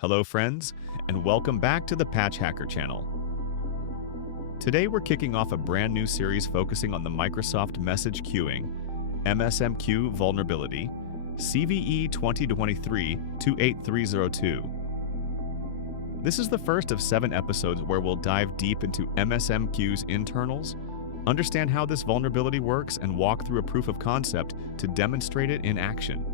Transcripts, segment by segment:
Hello friends, and welcome back to the Patch Hacker channel. Today we're kicking off a brand new series focusing on the Microsoft Message Queuing, MSMQ vulnerability, CVE-2023-28302. This is the first of 7 episodes where we'll dive deep into MSMQ's internals, understand how this vulnerability works, and walk through a proof of concept to demonstrate it in action.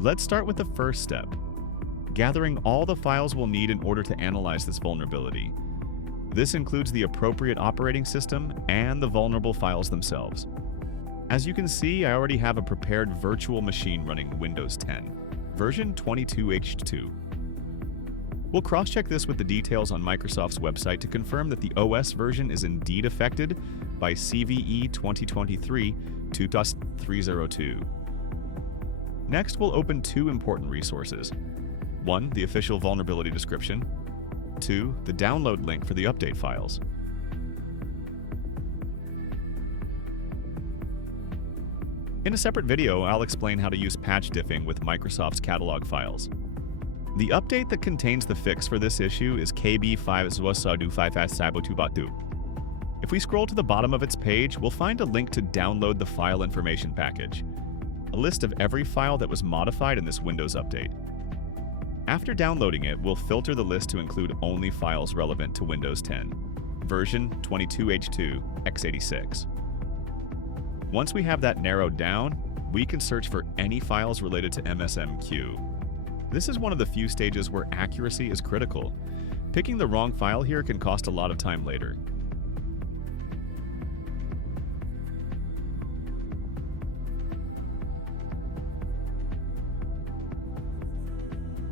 Let's start with the first step, gathering all the files we'll need in order to analyze this vulnerability. This includes the appropriate operating system and the vulnerable files themselves. As you can see, I already have a prepared virtual machine running Windows 10, version 22H2. We'll cross-check this with the details on Microsoft's website to confirm that the OS version is indeed affected by CVE 2023-28302. Next, we'll open 2 important resources. 1, the official vulnerability description. 2, the download link for the update files. In a separate video, I'll explain how to use Patch-Diffing with Microsoft's catalog files. The update that contains the fix for this issue is KB5.2.5. If we scroll to the bottom of its page, we'll find a link to download the file information package, a list of every file that was modified in this Windows update. After downloading it, we'll filter the list to include only files relevant to Windows 10, version 22H2 x86. Once we have that narrowed down, we can search for any files related to MSMQ. This is one of the few stages where accuracy is critical. Picking the wrong file here can cost a lot of time later.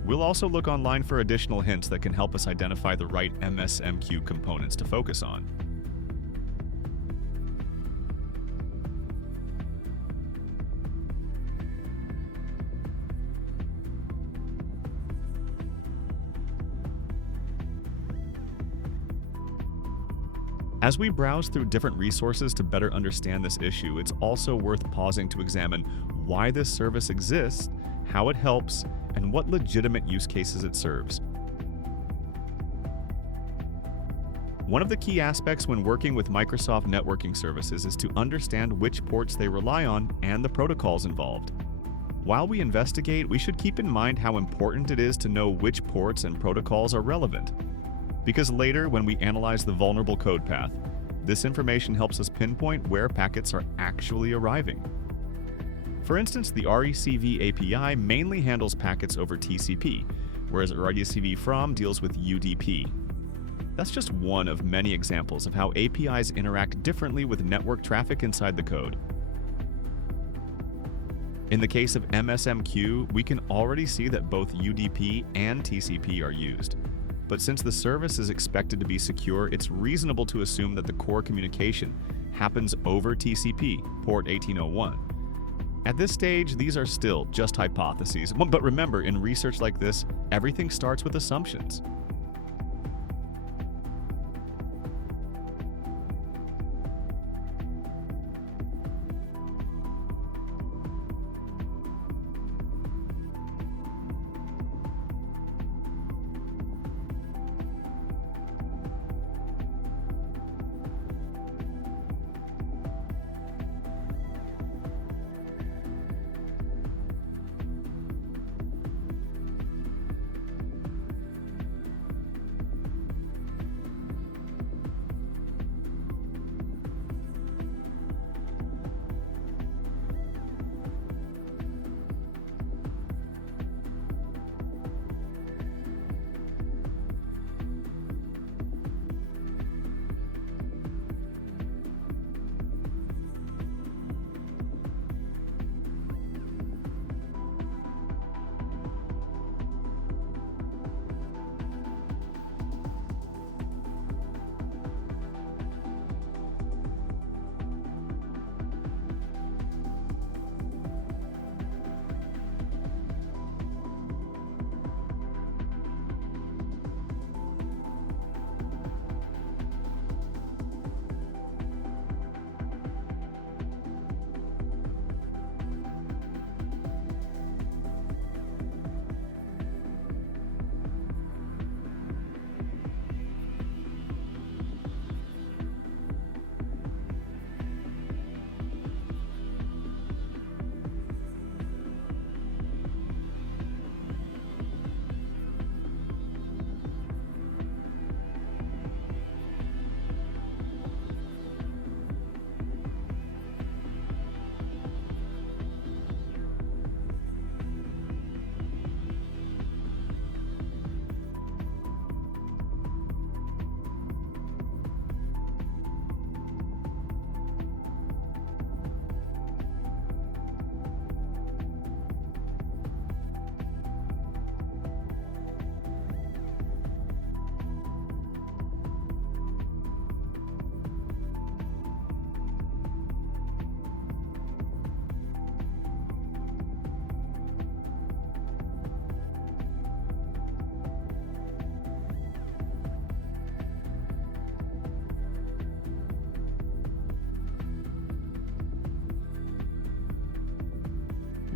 We'll also look online for additional hints that can help us identify the right MSMQ components to focus on. As we browse through different resources to better understand this issue, it's also worth pausing to examine why this service exists, how it helps, and what legitimate use cases it serves. One of the key aspects when working with Microsoft networking services is to understand which ports they rely on and the protocols involved. While we investigate, we should keep in mind how important it is to know which ports and protocols are relevant, because later, when we analyze the vulnerable code path, this information helps us pinpoint where packets are actually arriving. For instance, the RECV API mainly handles packets over TCP, whereas RECV from deals with UDP. That's just one of many examples of how APIs interact differently with network traffic inside the code. In the case of MSMQ, we can already see that both UDP and TCP are used. But since the service is expected to be secure, it's reasonable to assume that the core communication happens over TCP, port 1801. At this stage, these are still just hypotheses, but remember, in research like this, everything starts with assumptions.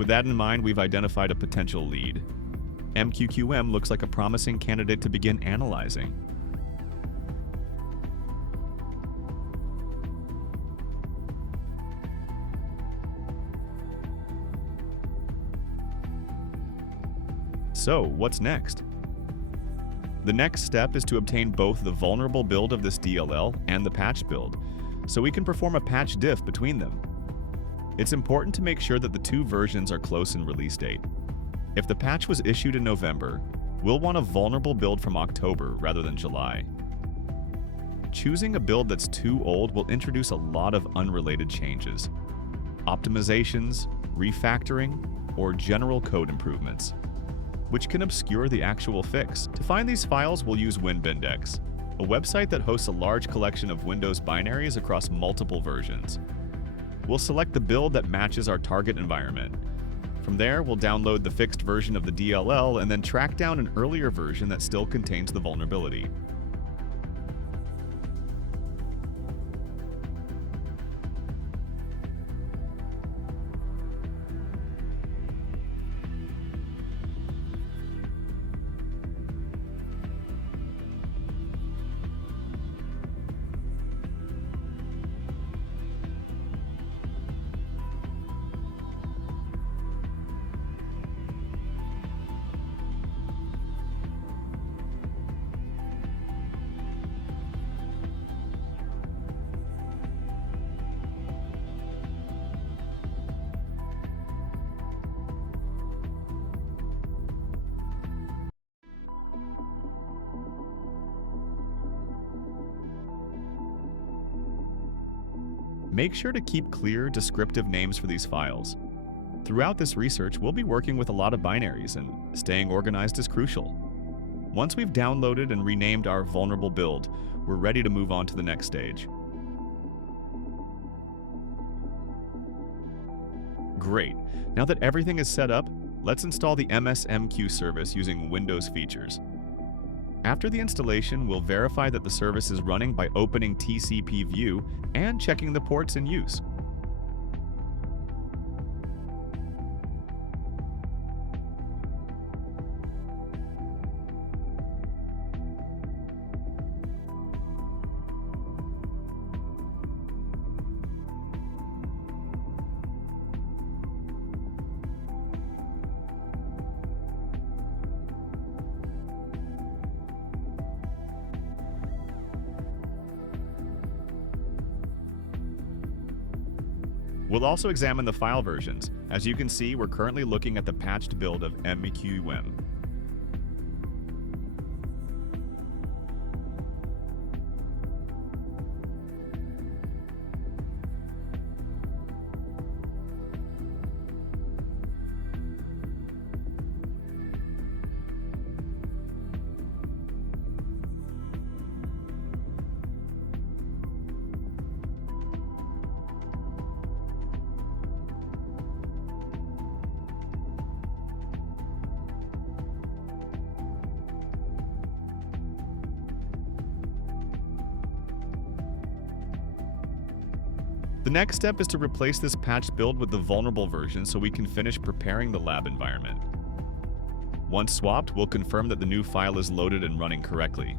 With that in mind, we've identified a potential lead. MQQM looks like a promising candidate to begin analyzing. So, what's next? The next step is to obtain both the vulnerable build of this DLL and the patch build, so we can perform a patch diff between them. It's important to make sure that the two versions are close in release date. If the patch was issued in November, we'll want a vulnerable build from October rather than July. Choosing a build that's too old will introduce a lot of unrelated changes, optimizations, refactoring, or general code improvements, which can obscure the actual fix. To find these files, we'll use WinBindex, a website that hosts a large collection of Windows binaries across multiple versions. We'll select the build that matches our target environment. From there, we'll download the fixed version of the DLL and then track down an earlier version that still contains the vulnerability. Make sure to keep clear, descriptive names for these files. Throughout this research, we'll be working with a lot of binaries, and staying organized is crucial. Once we've downloaded and renamed our vulnerable build, we're ready to move on to the next stage. Great. Now that everything is set up, let's install the MSMQ service using Windows features. After the installation, we'll verify that the service is running by opening TCP/View and checking the ports in use. We'll also examine the file versions. As you can see, we're currently looking at the patched build of MQQM. The next step is to replace this patched build with the vulnerable version so we can finish preparing the lab environment. Once swapped, we'll confirm that the new file is loaded and running correctly.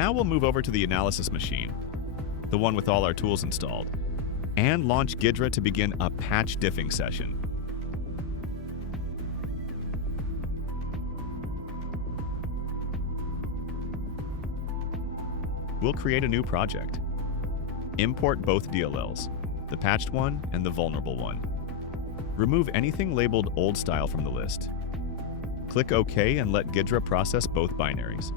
Now we'll move over to the analysis machine, the one with all our tools installed, and launch Ghidra to begin a patch-diffing session. We'll create a new project. Import both DLLs, the patched one and the vulnerable one. Remove anything labeled old style from the list. Click OK and let Ghidra process both binaries.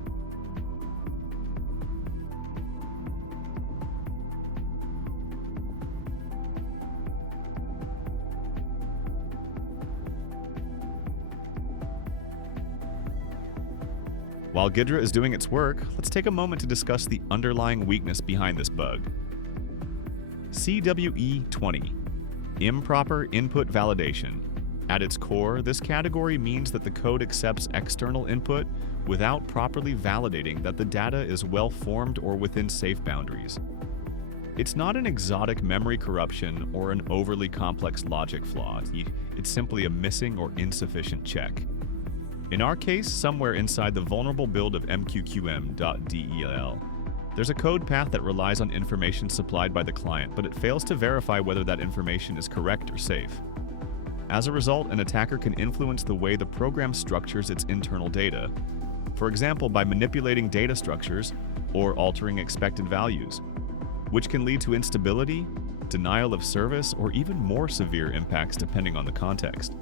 While Ghidra is doing its work, let's take a moment to discuss the underlying weakness behind this bug. CVE-20, Improper Input Validation. At its core, this category means that the code accepts external input without properly validating that the data is well-formed or within safe boundaries. It's not an exotic memory corruption or an overly complex logic flaw. It's simply a missing or insufficient check. In our case, somewhere inside the vulnerable build of mqqm.del, there's a code path that relies on information supplied by the client, but it fails to verify whether that information is correct or safe. As a result, an attacker can influence the way the program structures its internal data, for example, by manipulating data structures or altering expected values, which can lead to instability, denial of service, or even more severe impacts depending on the context.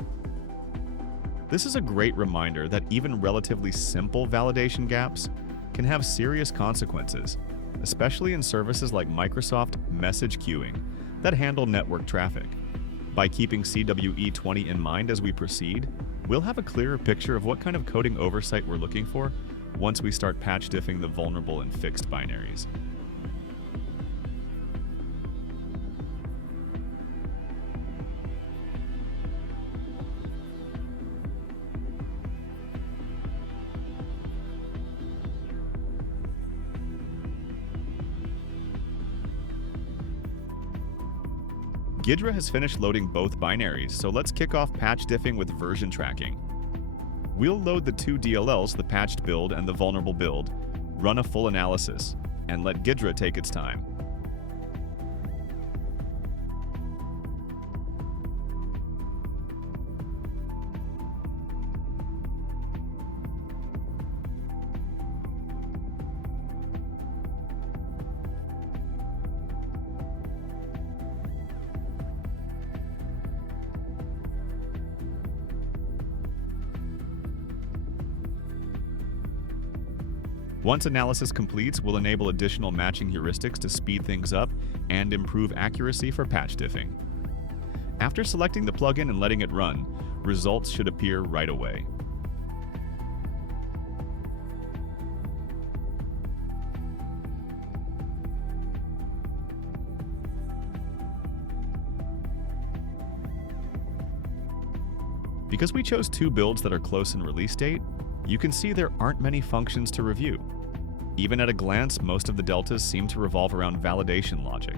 This is a great reminder that even relatively simple validation gaps can have serious consequences, especially in services like Microsoft message queuing that handle network traffic. By keeping CVE-20 in mind as we proceed, we'll have a clearer picture of what kind of coding oversight we're looking for once we start patch-diffing the vulnerable and fixed binaries. Ghidra has finished loading both binaries, so let's kick off patch-diffing with version tracking. We'll load the two DLLs, the patched build and the vulnerable build, run a full analysis, and let Ghidra take its time. Once analysis completes, we'll enable additional matching heuristics to speed things up and improve accuracy for patch-diffing. After selecting the plugin and letting it run, results should appear right away. Because we chose two builds that are close in release date, you can see there aren't many functions to review. Even at a glance, most of the deltas seem to revolve around validation logic.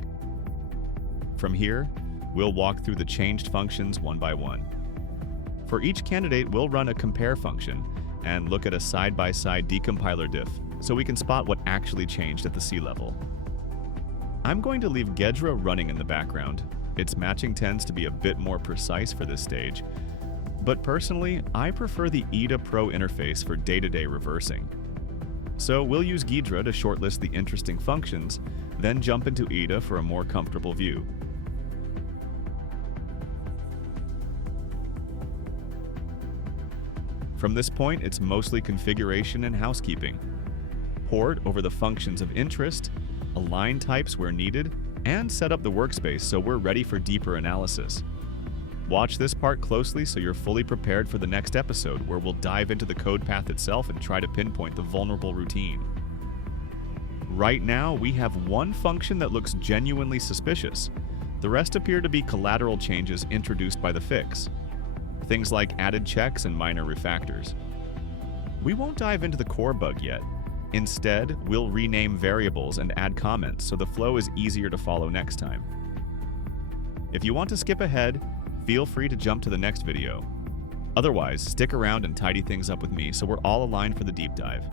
From here, we'll walk through the changed functions one by one. For each candidate, we'll run a compare function and look at a side-by-side decompiler diff so we can spot what actually changed at the C level. I'm going to leave Ghidra running in the background. Its matching tends to be a bit more precise for this stage, but personally, I prefer the IDA Pro interface for day-to-day reversing. So we'll use Ghidra to shortlist the interesting functions, then jump into IDA for a more comfortable view. From this point, it's mostly configuration and housekeeping. Port over the functions of interest, align types where needed, and set up the workspace so we're ready for deeper analysis. Watch this part closely so you're fully prepared for the next episode, where we'll dive into the code path itself and try to pinpoint the vulnerable routine. Right now, we have one function that looks genuinely suspicious. The rest appear to be collateral changes introduced by the fix. Things like added checks and minor refactors. We won't dive into the core bug yet. Instead, we'll rename variables and add comments so the flow is easier to follow next time. If you want to skip ahead, feel free to jump to the next video. Otherwise, stick around and tidy things up with me so we're all aligned for the deep dive.